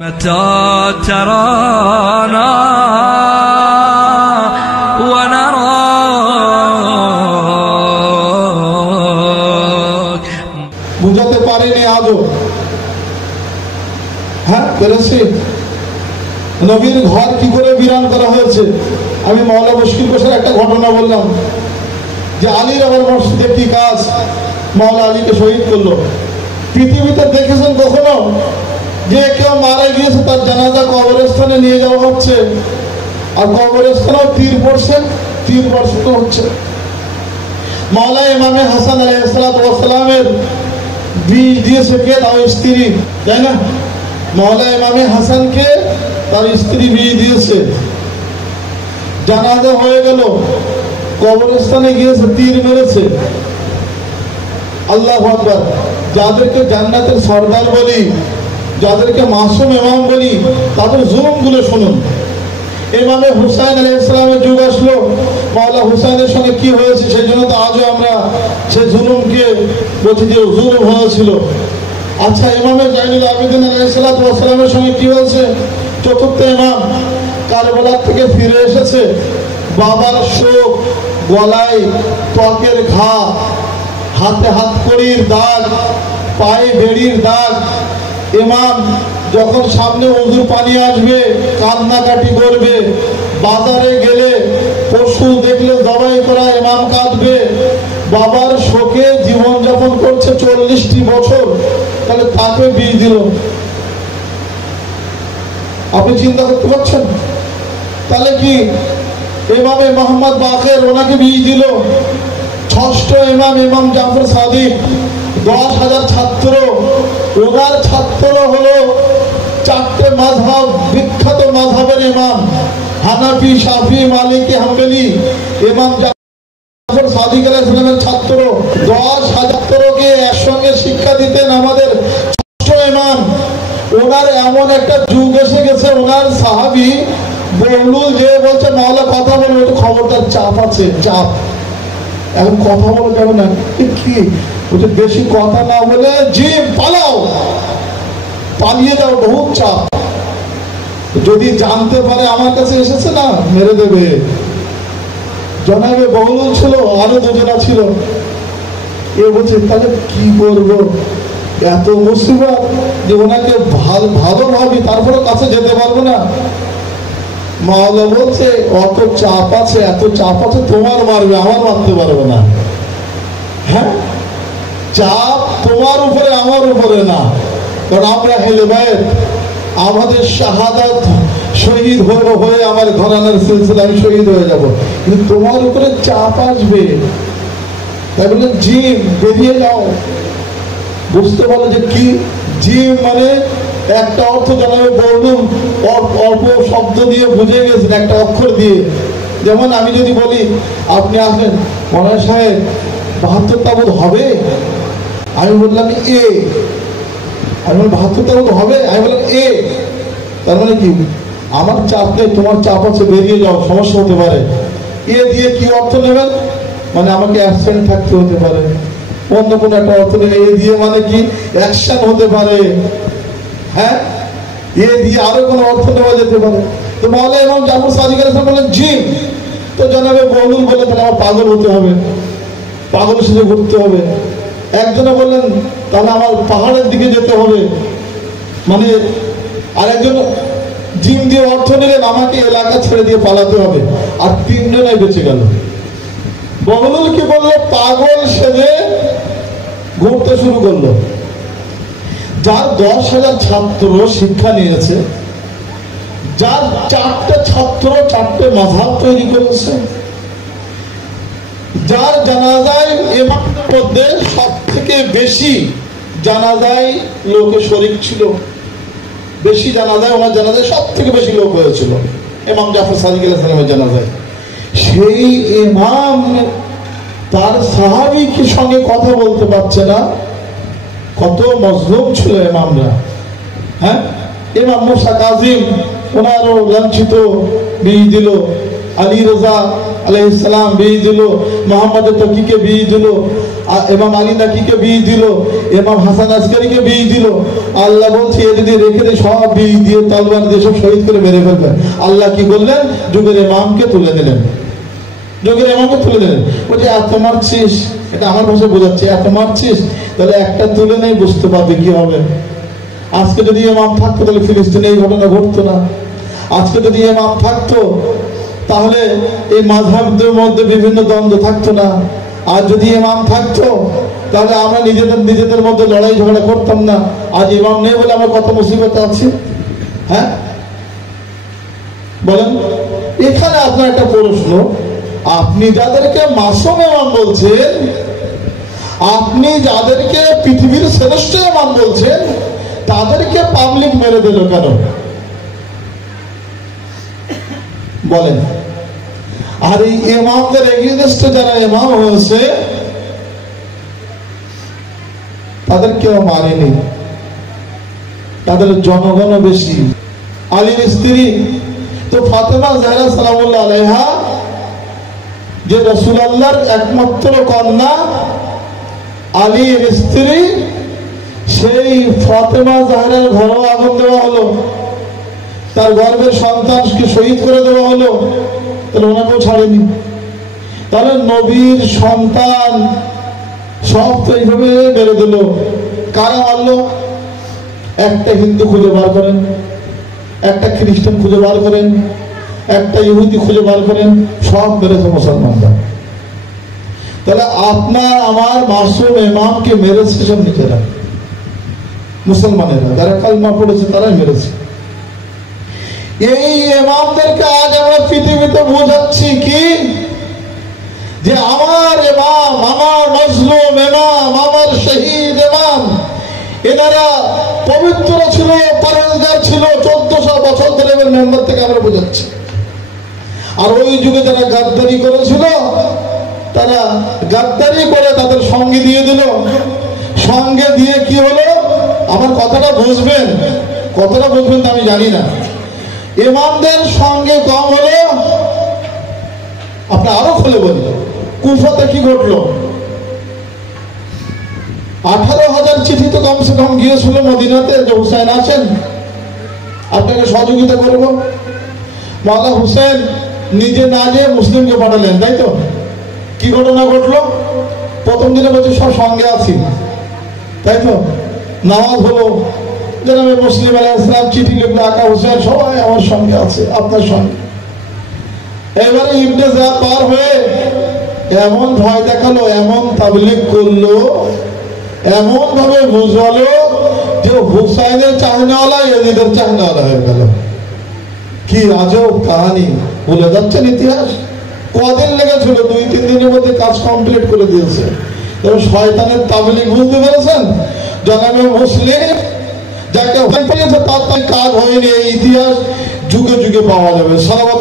متى ترانا ونراك বুঝাতে পারিনি আজও। হ্যাঁ পেরেছি। নবীর ঘর কি করে বিরান করা হয়েছে। আমি মাওলা মুশকিল কোষের একটা ঘটনা বললাম যে আলীর আবার মসজিদে কি কাজ, মাওলা আলীকে শহীদ করলো। পৃথিবীতে দেখেছেন কখনো যে কেউ মারা গিয়েছে তার জানাজা কবরস্থানে নিয়ে যাওয়া হচ্ছে, আর কবরস্থানেও তীর পড়ছে, তীর বর্ষিত হচ্ছে। মাওলা ইমামে হাসান আলাইহিস সালামের বীজ দিয়েছে কে? তার স্ত্রী, তাই না? মাওলা ইমামে হাসানকে তার স্ত্রী বীজ দিয়েছে। জানাজা হয়ে গেল, কবরস্থানে গিয়েছে, তীর মেরেছে। আল্লাহু আকবার। যাদেরকে জান্নাতের সরদার বলি, যাদেরকে মাসুম ইমাম বলি, তাদের জুলুমগুলো শুনুন। ইমামে হুসাইন আলাইহিস সালামের যুগ আসলো, মাওলা হুসাইনের সঙ্গে কি হয়েছে সেই জন্য তো আজও আমরা সেই জুলুমকে বলছি যে জুলুম হয়েছিল। আচ্ছা, ইমামে জাইনুল আবেদিন আলাইহিস সালামের সঙ্গে কি হয়েছে? চতুর্থ ইমাম কারবালা থেকে ফিরে এসেছে, বাবার শোক, গলায় ত্বকের ঘা, হাতে হাতকড়ির দাগ, পায়ে বেড়ির দাগ। ইমাম যখন সামনে ওযুর পানি আসবে কান্নাকাটি করবে। বাজারে গেলে পশু দেখলে জবাই করা, ইমাম কাঁদবে। বাবার শোকে জীবন যাপন করছে 40টি বছর, তাহলে তাকে বীজ দিল। আপনি চিন্তা করতে পারছেন? তাহলে কি ইমামে মোহাম্মদ বাকের, ওনাকে বীজ দিল। ষষ্ঠ ইমাম, ইমাম জাফর সাদিক, 10,000 ছাত্র। ওনার ছাত্র হলো 4টে মাযহাব, বিখ্যাত মাযহাবের ইমাম, হানাফি, শাফি, মালিকি, হাম্বলি। ইমাম জাফর সাদিক আলাইহিস সালামের ছাত্র 10,000 ছাত্রকে একসঙ্গে শিক্ষা দিতেন আমাদের ষষ্ঠ ইমাম। ওনার এমন একটা যুগ এসে গেছে, ওনার সাহাবী বলুল যে বলছে মাওলা কথা বলবো, একটু খবরদার, চাপ আছে, চাপ, এখন কথা বলা যাবে না। কি বলছে? বেশি কথা না বলে জিম পালাও, পালিয়ে যাও, বহুত চাপ। যদি জানতে পারে আমার কাছে এসেছে না, মেরে দেবে। জনাবে বহুলুল ছিল, আরো দুজনা ছিল। এ বলছে তাহলে কি করবো, এত মুসিবত যে ওনাকে ভালো ভাবি, তারপরে কাছে যেতে পারবো না। মাওলা বলছে অত চাপ আছে, এত চাপ আছে, তোমার মারবে, আমার মারতে পারবে না। হ্যাঁ, চাপ তোমার উপরে, আমার উপরে না। কারণ আমরা হেলে বাইত, আমাদের শাহাদাত শহীদ হয়ে আমার ঘরানার সিলসিলা আমি শহীদ হয়ে যাব, কিন্তু তোমার উপরে চাপ আসবে। তাই বলে জিম, বেরিয়ে যাও। বুঝতে পারো যে কি জিম মানে? একটা অর্থ জানাবে বলুন, অল্প শব্দ দিয়ে বুঝে গেছেন, একটা অক্ষর দিয়ে। যেমন আমি যদি বলি আপনি আসলেন, মনে সাহেব 72 তাবুত হবে, আমি বললাম এ, আমি বললাম 72 তাবুত হবে, আমি বললাম এ, তার মানে কি? আমার চাপ নেই, তোমার চাপ আছে, বেরিয়ে যাও, সমস্যা হতে পারে। এ দিয়ে কি অর্থ নেবেন? মানে আমাকে অ্যাবসেন্ট থাকতে হতে পারে, অন্য কোনো একটা অর্থ নেই। এ দিয়ে মানে কি? অ্যাকশন হতে পারে। হ্যাঁ, এ দিয়ে আরো কোনো অর্থ নেওয়া যেতে পারে। তো মাওলা ইমাম জাফর সাদিক আলাইহিস সালাম বলেন জিম। তো জনাবে বলুন বলে তাহলে আমার পাগল হতে হবে, পাগল সাথে ঘুরতে হবে। একজনে বললেন তাহলে আমার পাহাড়ের দিকে যেতে হবে, মানে আরেকজন জিম দিয়ে অর্থ নিলেন আমাকে এলাকা ছেড়ে দিয়ে পালাতে হবে। আর 3 জনাই বেঁচে গেল। বহলুল কি বললো? পাগল সেজে ঘুরতে শুরু করলো। যার 10,000 ছাত্র শিক্ষা নিয়েছে, যার 4টে ছাত্র 4টে মাযহাব তৈরি করেছে, যার জানাজায় ইমামদের মধ্যে সব থেকে বেশি জানাজায় লোকে শরীক ছিল, বেশি জানাজায়, ওনার জানাজায় সব থেকে বেশি লোক হয়েছিল ইমাম জাফর সাদিক আলাইহিস সালামের জানাজায়। সেই ইমাম তার সাহাবীর সঙ্গে কথা বলতে পারছে না। কত মজলুম ছিল ইমামরা। হ্যাঁ, ইমাম মুসা কাজিম, ওনারও লাঞ্ছিত বীজ দিল। আলী রাজা আলাইহিস সালাম বিয়ে দিল, মোহাম্মদের তকিকে বিয়ে দিল, ইমাম আলী নাকিকে বিয়ে দিল, ইমাম হাসান আসকারীকে বিয়ে দিল। আল্লাহ বলছে এ যদি রেখে দেয় সব বিয়ে দিয়ে তলোয়ার দিয়ে সব শহীদ করে মেরে ফেলবেন। আল্লাহ কি করলেন? যুগের ইমামকে তুলে দিলেন, যুগের ইমামকে তুলে দিলেন। বলছে এত মারছিস, এটা আমার ভাষায় বোঝাচ্ছে, এত মারছিস তাহলে একটা তুলে নেই, বুঝতে পারবে কি হবে। আজকে যদি ইমাম থাকতো তাহলে ফিলিস্তিনে এই ঘটনা ঘটতো না। আজকে যদি ইমাম থাকতো তাহলে এই মাযহাবদের মধ্যে বিভিন্ন দ্বন্দ্ব থাকতো না। আর যদি ইমাম থাকতো তাহলে আমরা নিজেদের মধ্যে লড়াই ঝগড়া করতাম না। আজ ইমাম নেই বলে আমার কত মুসিবত আছে। হ্যাঁ বলেন, এখানে আপনার একটা প্রশ্ন, আপনি যাদেরকে মাসুম ইমাম বলছেন, আপনি যাদেরকে পৃথিবীর শ্রেষ্ঠ ইমাম বলছেন, তাদেরকে পাবলিক মেরে দিল কেন বলেন? আর এই ইমামদের এগেইনস্টে যারা ইমাম হয়েছে তাদের কেউ মারেনি, তাদের জনগণ বেশি। আলীর স্ত্রী তো ফাতেমা জাহরা সালামুল্লাহ আলাইহা, যে রাসূলুল্লাহর একমাত্র কন্যা, আলীর স্ত্রী, সেই ফাতেমা জাহরার ঘরেও আগুন দেওয়া হলো, তার গর্ভের সন্তানকে শহীদ করে দেওয়া হলো, তাহলে ওনাকেও ছাড়েনি। তাহলে নবীর সন্তান সব তো এইভাবে মেরে দিল। কারা মারলো? একটা হিন্দু খুঁজে বার করেন, একটা খ্রিস্টান খুঁজে বার করেন, একটা ইহুদি খুঁজে বার করেন, সব মেরেছে মুসলমানরা। তাহলে আপনার আমার মাসুম ইমামকে মেরেছে সব নিজেরা, মুসলমানেরা যারা কালমা পড়েছে তারাই মেরেছে। এই ইমামদেরকে আজ আমরা পৃথিবীতে বোঝাচ্ছি কি, যে আমার ইমাম, আমার মজলুম ইমাম, আমার শহীদ ইমাম, এনারা পবিত্র ছিল, পরহেজগার ছিল, 1400 বছর ধরে মেম্বার থেকে আমরা বোঝাচ্ছি। আর ওই যুগে যারা গাদ্দারি করেছিল, তারা গাদ্দারি করে তাদের সঙ্গে দিয়ে দিল। সঙ্গে দিয়ে কি হলো? আমার কথাটা বুঝবেন, কতটা বুঝবেন তা আমি জানি না। ইমামদের সঙ্গে কম হলো, আপনি আরো খুলে বলি, কুফাতে কি ঘটলো? 18,000 চিঠি তো কমসে কম গিয়েছিল মদিনাতে, যে হুসাইন আছেন, আপনাকে সহযোগিতা করব। মাওলা হুসেন নিজে না যেয়ে মুসলিমকে পাঠালেন, তাই তো? কি ঘটনা ঘটলো? প্রথম দিনে বলছে সব সঙ্গে আছি, তাই তো? নামাজ হলো, জনাবে মুসলিম আলাইহিস সালাম চিঠি লিখলো, আকা হুসেন সবাই আমার সঙ্গে আছে, আপনার সঙ্গে। এবারে ইবনে যাদ পার হয়ে এমন ভয় দেখালো, এমন তাবলীগ করলো, এমন ভাবে বুঝালো যে হুসাইনের চাহনাওয়ালা ইয়াজিদের চাহনাওয়ালা হয়ে গেল। কি আজব কাহিনী! ভুলে যাচ্ছেন ইতিহাস? কদিন লেগেছিল? 2-3 দিনের মধ্যে কাজ কমপ্লিট করে দিয়েছে। তবে শয়তানের তাবলীগ বুঝতে পেরেছেন? জনাবে মুসলিম যাকে ভয় পেয়েছে তার কাজ হয়নি। এই ইতিহাস যুগে যুগে পাওয়া যাবে। সালাওয়াত